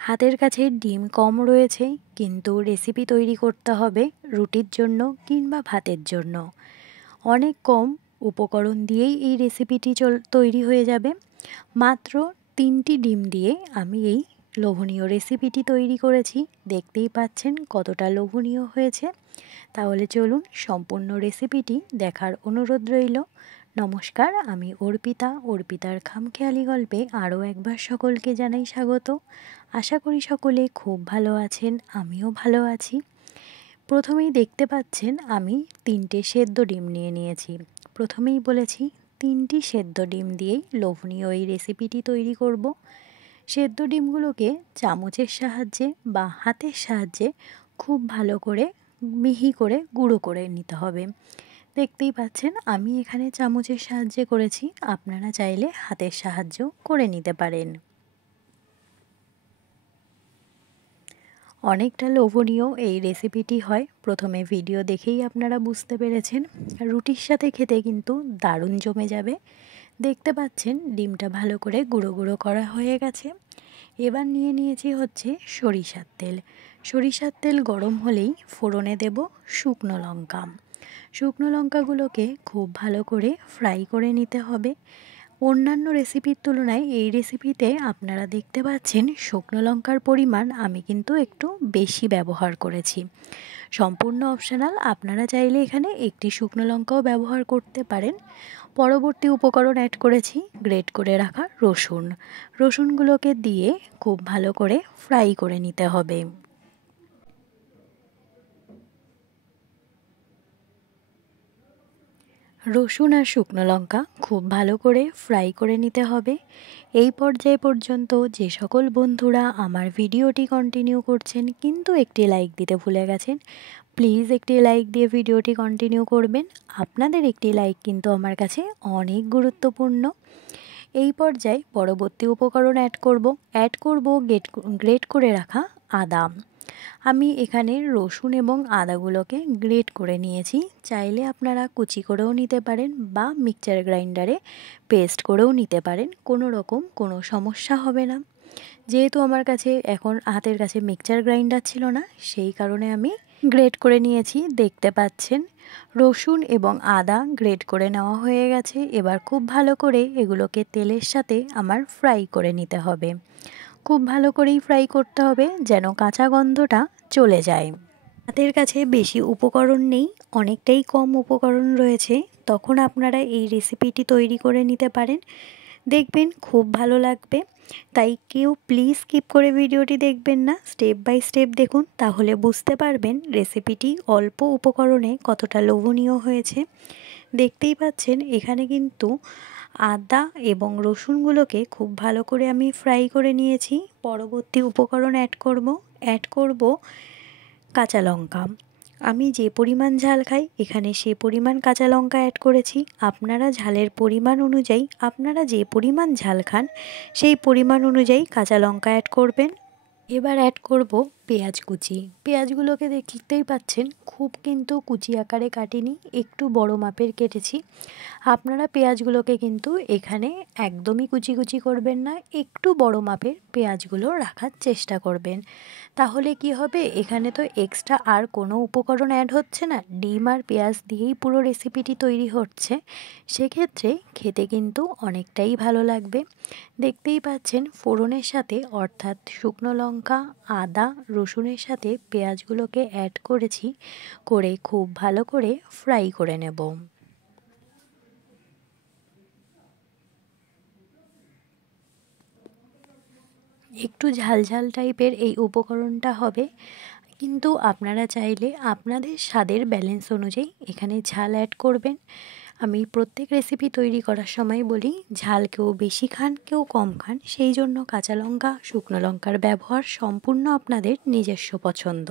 হাতের কাছে ডিম কম রয়েছে, কিন্তু রেসিপি তৈরি করতে হবে রুটির জন্য কিংবা ভাতের জন্য। অনেক কম উপকরণ দিয়েই এই রেসিপিটি তৈরি হয়ে যাবে। মাত্র 3টি ডিম দিয়ে আমি এই লোভনীয় রেসিপিটি তৈরি করেছি। দেখতেই পাচ্ছেন কতটা লোভনীয় হয়েছে। তাহলে চলুন সম্পূর্ণ রেসিপিটি দেখার অনুরোধ রইল। নমস্কার, আমি অর্পিতার খামখেয়ালি গল্পে আরও একবার সকলকে জানাই স্বাগত। আশা করি সকলে খুব ভালো আছেন, আমিও ভালো আছি। প্রথমেই দেখতে পাচ্ছেন আমি 3টে সেদ্ধ ডিম নিয়েছি। প্রথমেই বলেছি 3টি সেদ্ধ ডিম দিয়েই লোভনীয় এই রেসিপিটি তৈরি করব। সেদ্ধ ডিমগুলোকে চামচের সাহায্যে বা হাতের সাহায্যে খুব ভালো করে মিহি করে গুঁড়ো করে নিতে হবে। দেখতেই পাচ্ছেন আমি এখানে চামচের সাহায্যে করেছি, আপনারা চাইলে হাতের সাহায্যেও করে নিতে পারেন। অনেকটা লোভনীয় এই রেসিপিটি হয়, প্রথমে ভিডিও দেখেই আপনারা বুঝতে পেরেছেন। রুটির সাথে খেতে কিন্তু দারুণ জমে যাবে। দেখতে পাচ্ছেন ডিমটা ভালো করে গুঁড়ো গুঁড়ো করা হয়ে গেছে। এবার নিয়েছি হচ্ছে সরিষার তেল। সরিষার তেল গরম হলেই ফোড়নে দেব শুকনো লঙ্কা। শুকনো লঙ্কাগুলোকে খুব ভালো করে ফ্রাই করে নিতে হবে। অন্যান্য রেসিপির তুলনায় এই রেসিপিতে আপনারা দেখতে পাচ্ছেন শুকনো লঙ্কার পরিমাণ আমি কিন্তু একটু বেশি ব্যবহার করেছি। সম্পূর্ণ অপশনাল, আপনারা চাইলে এখানে একটি শুকনো লঙ্কাও ব্যবহার করতে পারেন। পরবর্তী উপকরণ অ্যাড করেছি গ্রেট করে রাখা রসুনগুলোকে দিয়ে খুব ভালো করে ফ্রাই করে নিতে হবে। রসুন আর শুকনো লঙ্কা খুব ভালো করে ফ্রাই করে নিতে হবে। এই পর্যায় পর্যন্ত যে সকল বন্ধুরা আমার ভিডিওটি কন্টিনিউ করছেন কিন্তু একটি লাইক দিতে ভুলে গেছেন, প্লিজ একটি লাইক দিয়ে ভিডিওটি কন্টিনিউ করবেন। আপনাদের একটি লাইক কিন্তু আমার কাছে অনেক গুরুত্বপূর্ণ। এই পর্যায়ে পরবর্তী উপকরণ অ্যাড করব গ্রেট করে রাখা আদা। আমি এখানে রসুন এবং আদাগুলোকে গ্রেট করে নিয়েছি। চাইলে আপনারা কুচি করেও নিতে পারেন বা মিক্সচার গ্রাইন্ডারে পেস্ট করেও নিতে পারেন, কোনো সমস্যা হবে না। যেহেতু আমার কাছে এখন হাতের কাছে মিক্সচার গ্রাইন্ডার ছিল না, সেই কারণে আমি গ্রেট করে নিয়েছি। দেখতে পাচ্ছেন রসুন এবং আদা গ্রেট করে নেওয়া হয়ে গেছে। এবার খুব ভালো করে এগুলোকে তেলের সাথে আমার ফ্রাই করে নিতে হবে। খুব ভালো করেই ফ্রাই করতে হবে যেন কাঁচা গন্ধটা চলে যায়। হাতের কাছে বেশি উপকরণ নেই, অনেকটাই কম উপকরণ রয়েছে, তখন আপনারা এই রেসিপিটি তৈরি করে নিতে পারেন। দেখবেন খুব ভালো লাগবে। তাই কেউ প্লিজ স্কিপ করে ভিডিওটি দেখবেন না, স্টেপ বাই স্টেপ দেখুন, তাহলে বুঝতে পারবেন রেসিপিটি অল্প উপকরণে কতটা লোভনীয় হয়েছে। দেখতেই পাচ্ছেন এখানে কিন্তু আদা এবং রসুনগুলোকে খুব ভালো করে আমি ফ্রাই করে নিয়েছি। পরবর্তী উপকরণ অ্যাড করব কাঁচা লঙ্কা। আমি যে পরিমাণ ঝাল খাই এখানে সে পরিমাণ কাঁচা লঙ্কা অ্যাড করেছি। আপনারা ঝালের পরিমাণ অনুযায়ী, আপনারা যে পরিমাণ ঝাল খান সেই পরিমাণ অনুযায়ী কাঁচা লঙ্কা অ্যাড করবেন। এবার অ্যাড করব পেঁয়াজ কুচি। পেঁয়াজগুলোকে দেখতেই পাচ্ছেন খুব কিন্তু কুচি আকারে কাটিনি, একটু বড় মাপের কেটেছি। আপনারা পেঁয়াজগুলোকে কিন্তু এখানে একদমই কুচি কুচি করবেন না, একটু বড় মাপের পেঁয়াজগুলো রাখার চেষ্টা করবেন। তাহলে কি হবে, এখানে তো এক্সট্রা আর কোনো উপকরণ অ্যাড হচ্ছে না, ডিম আর পেঁয়াজ দিয়েই পুরো রেসিপিটি তৈরি হচ্ছে। সেক্ষেত্রে খেতে কিন্তু অনেকটাই ভালো লাগবে। দেখতেই পাচ্ছেন ফোড়নের সাথে অর্থাৎ শুকনো লঙ্কা, আদা, রসুনের সাথে পেঁয়াজগুলোকে অ্যাড করেছি, করে খুব ভালো করে ফ্রাই করে নেব। একটু ঝালঝাল টাইপের এই উপকরণটা হবে, কিন্তু আপনারা চাইলে আপনাদের স্বাদের ব্যালেন্স অনুযায়ী এখানে ঝাল অ্যাড করবেন। আমি প্রত্যেক রেসিপি তৈরি করার সময় বলি ঝাল কেউ বেশি খান কেউ কম খান, সেই জন্য কাঁচা লঙ্কা শুকনো লঙ্কার ব্যবহার সম্পূর্ণ আপনাদের নিজস্ব পছন্দ।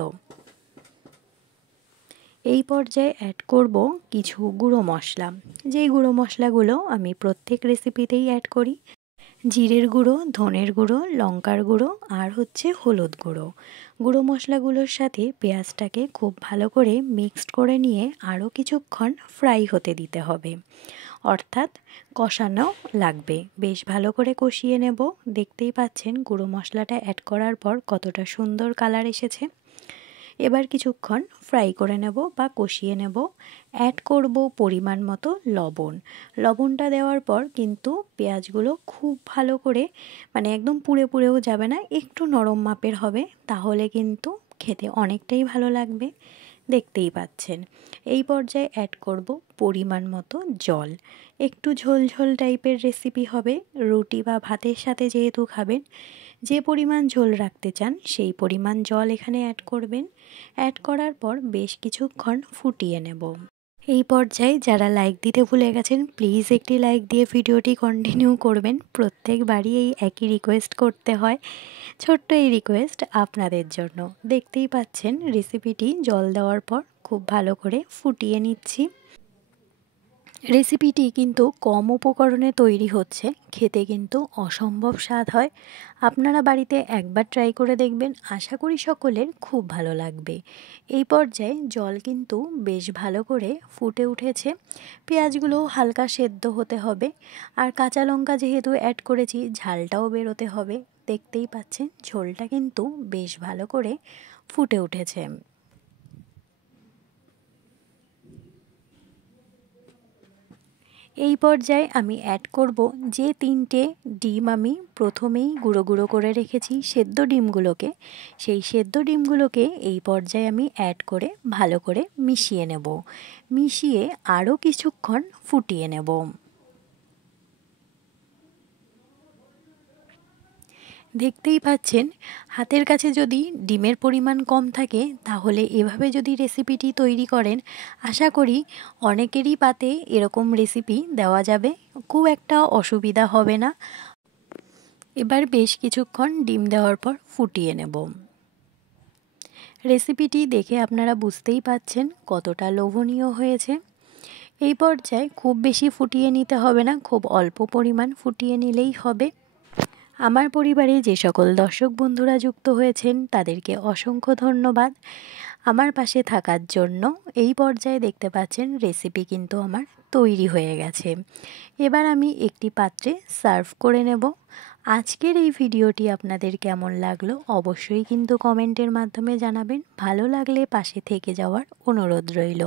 এই পর্যায়ে অ্যাড করব কিছু গুঁড়ো মশলা, যেই গুঁড়ো মশলাগুলো আমি প্রত্যেক রেসিপিতেই অ্যাড করি। জিরের গুঁড়ো, ধনের গুঁড়ো, লঙ্কার গুঁড়ো আর হচ্ছে হলুদ গুঁড়ো। গুঁড়ো মশলাগুলোর সাথে পেঁয়াজটাকে খুব ভালো করে মিক্সড করে নিয়ে আরও কিছুক্ষণ ফ্রাই হতে দিতে হবে। অর্থাৎ কষানো লাগবে। বেশ ভালো করে কষিয়ে নেব। দেখতেই পাচ্ছেন গুঁড়ো মশলাটা অ্যাড করার পর কতটা সুন্দর কালার এসেছে। এবার কিছুক্ষণ ফ্রাই করে নেব বা কষিয়ে নেব। অ্যাড করব পরিমাণ মতো লবণ। লবণটা দেওয়ার পর কিন্তু পেঁয়াজগুলো খুব ভালো করে একদম পুড়ে পুড়েও যাবে না, একটু নরম মাপের হবে, তাহলে কিন্তু খেতে অনেকটাই ভালো লাগবে। দেখতেই পাচ্ছেন এই পর্যায়ে অ্যাড করব পরিমাণ মতো জল। একটু ঝোল ঝোল টাইপের রেসিপি হবে। রুটি বা ভাতের সাথে যেহেতু খাবেন, যে পরিমাণ ঝোল রাখতে চান সেই পরিমাণ জল এখানে অ্যাড করবেন। অ্যাড করার পর বেশ কিছুক্ষণ ফুটিয়ে নেব। এই পর্যায়ে যারা লাইক দিতে ভুলে গেছেন প্লিজ একটি লাইক দিয়ে ভিডিওটি কন্টিনিউ করবেন। প্রত্যেকবারই এই একই রিকোয়েস্ট করতে হয়, ছোট্ট এই রিকোয়েস্ট আপনাদের জন্য। দেখতেই পাচ্ছেন রেসিপিটি জল দেওয়ার পর খুব ভালো করে ফুটিয়ে নিচ্ছি। রেসিপিটি কিন্তু কম উপকরণে তৈরি হচ্ছে, খেতে কিন্তু অসম্ভব স্বাদ হয়। আপনারা বাড়িতে একবার ট্রাই করে দেখবেন, আশা করি সকলের খুব ভালো লাগবে। এই পর্যায়ে জল কিন্তু বেশ ভালো করে ফুটে উঠেছে। পেঁয়াজগুলো হালকা সেদ্ধ হতে হবে, আর কাঁচা লঙ্কা যেহেতু অ্যাড করেছি ঝালটাও বেরোতে হবে। দেখতেই পাচ্ছেন ঝোলটা কিন্তু বেশ ভালো করে ফুটে উঠেছে। এই পর্যায়ে আমি অ্যাড করব যে 3টে ডিম আমি প্রথমেই গুঁড়ো গুঁড়ো করে রেখেছি সেদ্ধ ডিমগুলোকে, সেই সেদ্ধ ডিমগুলোকে এই পর্যায়ে আমি অ্যাড করে ভালো করে মিশিয়ে নেব। মিশিয়ে আরও কিছুক্ষণ ফুটিয়ে নেব। দেখতেই পাচ্ছেন হাতের কাছে যদি ডিমের পরিমাণ কম থাকে তাহলে এভাবে যদি রেসিপিটি তৈরি করেন, আশা করি অনেকেরই পাতে এরকম রেসিপি দেওয়া যাবে, খুব একটা অসুবিধা হবে না। এবার বেশ কিছুক্ষণ ডিম দেওয়ার পর ফুটিয়ে নেব। রেসিপিটি দেখে আপনারা বুঝতেই পাচ্ছেন কতটা লোভনীয় হয়েছে। এই পর্যায়ে খুব বেশি ফুটিয়ে নিতে হবে না, খুব অল্প পরিমাণ ফুটিয়ে নিলেই হবে। আমার পরিবারে যে সকল দর্শক বন্ধুরা যুক্ত হয়েছেন তাদেরকে অসংখ্য ধন্যবাদ আমার পাশে থাকার জন্য। এই পর্যায়ে দেখতে পাচ্ছেন রেসিপি কিন্তু আমার তৈরি হয়ে গেছে। এবার আমি একটি পাত্রে সার্ভ করে নেব। আজকের এই ভিডিওটি আপনাদের কেমন লাগলো অবশ্যই কিন্তু কমেন্টের মাধ্যমে জানাবেন। ভালো লাগলে পাশে থেকে যাওয়ার অনুরোধ রইল।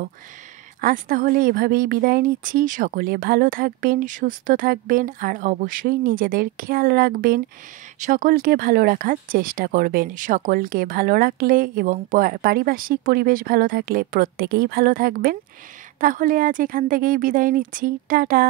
আজ তাহলে এভাবেই বিদায় নিচ্ছি। সকলে ভালো থাকবেন, সুস্থ থাকবেন, আর অবশ্যই নিজেদের খেয়াল রাখবেন। সকলকে ভালো রাখার চেষ্টা করবেন। সকলকে ভালো রাখলে এবং পারিপার্শ্বিক পরিবেশ ভালো থাকলে প্রত্যেকেই ভালো থাকবেন। তাহলে আজ এখান থেকেই বিদায় নিচ্ছি। টাটা।